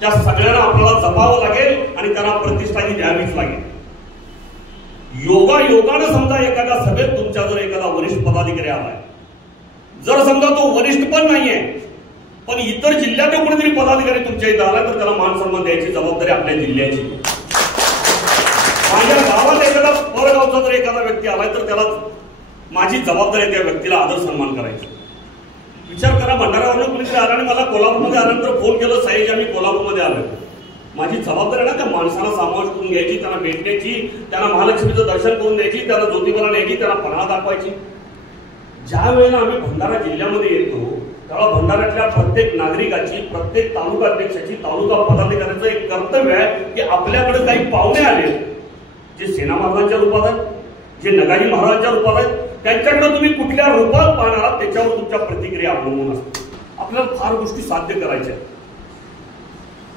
त्या सगळ्यांना आपल्याला जपावं लागेल आणि त्यांना प्रतिष्ठाही द्यावीच लागेल. योगायोगानं समजा एखाद्या सभेत तुमच्या जर एखादा वरिष्ठ पदाधिकारी आलाय, जर समजा तो वरिष्ठ पण नाहीये पण इतर जिल्ह्यात कोणीतरी पदाधिकारी तुमच्या इथं आला तर त्याला मान सन्मान द्यायची जबाबदारी आपल्या जिल्ह्याची. माझ्या गावात एखादा परगावचा जर एखादा व्यक्ती आलाय तर त्याला माझी जबाबदारी आहे त्या व्यक्तीला आदर सन्मान करायचा. विचार करा, भंडाऱ्यावरून कोणीतरी आला आणि मला कोल्हापूरमध्ये आल्यानंतर फोन केलं, साहेब आम्ही कोल्हापूरमध्ये आलो. माझी जबाबदारी आहे ना त्या माणसाला समावेश करून घ्यायची, त्यांना भेटण्याची, त्यांना महालक्ष्मीचं दर्शन करून द्यायची, त्यांना ज्योतिबाला न्यायची, त्यांना पन्हाळा दाखवायची. ज्या वेळेला आम्ही भंडारा जिल्ह्यामध्ये येतो तेव्हा भंडाऱ्यातल्या प्रत्येक नागरिकाची, प्रत्येक तालुका अध्यक्षाची, तालुका पदाधिकाऱ्याचं एक कर्तव्य आहे की आपल्याकडे काही पाहुणे आले जे सेना महाराजांच्या रूपात आहेत, जे नगाजी महाराजांच्या रूपात आहेत, त्यांच्याकडे तुम्ही कुठल्या रूपात पाहणार आहात त्याच्यावर तुमच्या प्रतिक्रिया अवलंबून असते. आपल्याला फार गोष्टी साध्य करायच्या आहेत,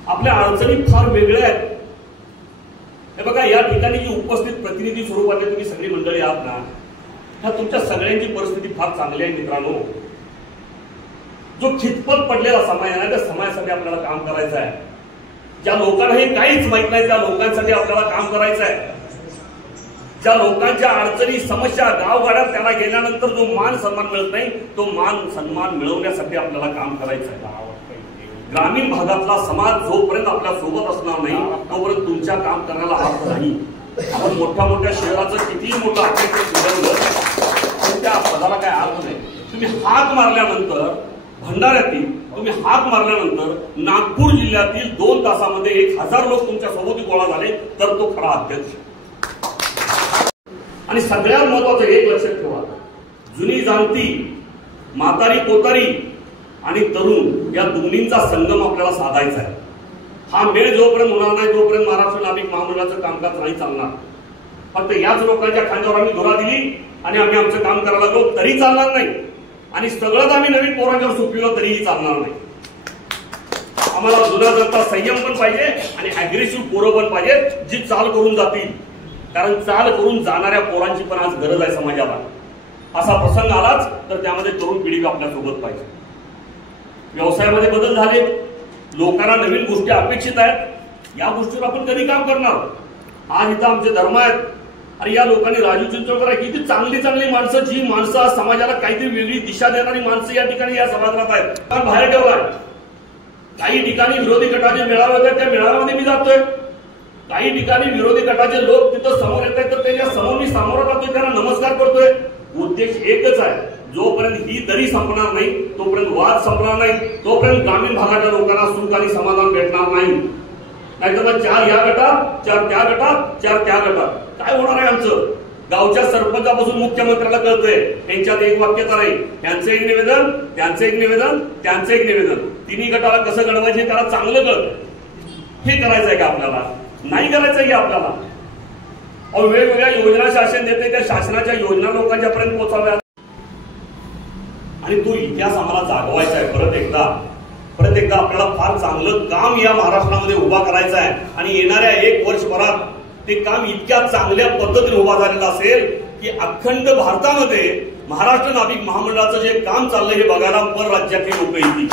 आपल्या अडचणी फार वेगळ्या आहेत. हे बघा, या ठिकाणी जी उपस्थित प्रतिनिधी स्वरूपातले तुम्ही सगळी मंडळी आहात ना, ह्या तुमच्या सगळ्यांची परिस्थिती फार चांगली आहे मित्रांनो. जो खितपत पडलेला समाज आहे त्या समाजासाठी आपल्याला काम करायचं आहे. ज्या लोकांना हे काहीच माहित नाही त्या लोकांसाठी आपल्याला काम करायचं आहे. ज्या लोकांच्या अडचणी, समस्या गावगाड्यात त्यांना गेल्यानंतर जो मान सन्मान मिळत नाही तो मान सन्मान मिळवण्यासाठी आपल्याला काम करायचं आहे. ग्रामीण भागातला समाज जोपर्यंत आपल्या सोबत असणार नाही तोपर्यंत तुमच्या काम करण्याला हात नाही. आपण मोठ्या मोठ्या शहराचं कितीही मोठं अध्यक्ष निवडलं त्या पदाला काय अर्थ नाही. तुम्ही हाक मारल्यानंतर भंडाऱ्यातील, तुम्ही हाक मारल्यानंतर नागपूर जिल्ह्यातील 2 तासामध्ये 1000 लोक तुमच्या सोबत गोळा झाले तर तो खरा अध्यक्ष. आणि सगळ्यात महत्वाचं एक लक्षात ठेवा, जुनी जाणती, म्हातारी कोतारी आणि तरुण या दोन्हींचा संगम आपल्याला साधायचा आहे. हा मेळ जोपर्यंत होणार नाही तोपर्यंत महाराष्ट्र नाभिक महामंडळाचं कामकाज नाही चालणार. फक्त याच लोकांच्या खांद्यावर आम्ही धुरा दिली आणि आम्ही आमचं काम करायला लागलो तरी चालणार नाही, आणि सगळंच आम्ही नवीन पोरांच्यावर सोपविलं तरीही चालणार नाही. आम्हाला जुना जनता संयम पण पाहिजे आणि अग्रेसिव्ह पोरं पण पाहिजे जी चाल करून जातील. कारण चाल करून जाणाऱ्या पोरांची पण आज गरज आहे समाजाला. असा प्रसंग आलाच तर त्यामध्ये तरुण पिढी आपल्या सोबत पाहिजे. व्यवसायामध्ये बदल झाले, लोकांना नवीन गोष्टी अपेक्षित आहेत. या गोष्टीवर आपण कधी काम करणार. आज इथं आमचे धर्म आहेत आणि या लोकांनी राजू चिंचोळकर किती चांगली चांगली माणसं, जी माणसं समाजाला काहीतरी वेगळी दिशा देणारी माणसं या ठिकाणी या सभागृहात आहेत, बाहेर ठेवलाय. काही ठिकाणी विरोधी गटाचे मेळावे होतात, त्या मेळाव्यामध्ये मी जातोय. काही ठिकाणी विरोधी गटाचे लोक तिथं समोर येत आहेत तर त्याच्या समोर मी सामोरं जातोय, त्यांना नमस्कार करतोय. उद्देश एकच आहे, जोपर्यंत ही दरी संपणार नाही तोपर्यंत वाद संपणार नाही, तोपर्यंत ग्रामीण भागाच्या लोकांना सुख आणि समाधान भेटणार नाही. नाहीतर 4 या गटात, 4 त्या गटात, 4 त्या गटात काय होणार आहे आमचं? गावच्या सरपंचापासून मुख्यमंत्र्याला कळतंय त्यांच्यात एक वाक्यता नाही. त्यांचं एक निवेदन, त्यांचं एक निवेदन, त्यांचं एक निवेदन, तिन्ही गटाला कसं घडवायचे त्याला चांगलं कळतं. हे करायचंय का आपल्याला? नाही करायचंय की आपल्याला. वेगवेगळ्या योजना शासन देते, त्या शासनाच्या योजना लोकांच्या पर्यंत पोहोचाव्या आणि तो इतिहास आम्हाला जागवायचा आहे. परत एकदा आपल्याला फार चांगलं काम या महाराष्ट्रामध्ये उभा करायचं आहे आणि येणाऱ्या 1 वर्षभरात ते काम इतक्या चांगल्या पद्धतीने उभा झालेलं असेल की अखंड भारतामध्ये महाराष्ट्र नाभिक महामंडळाचं जे काम चाललंय हे बघायला परराज्यातली लोक येतील.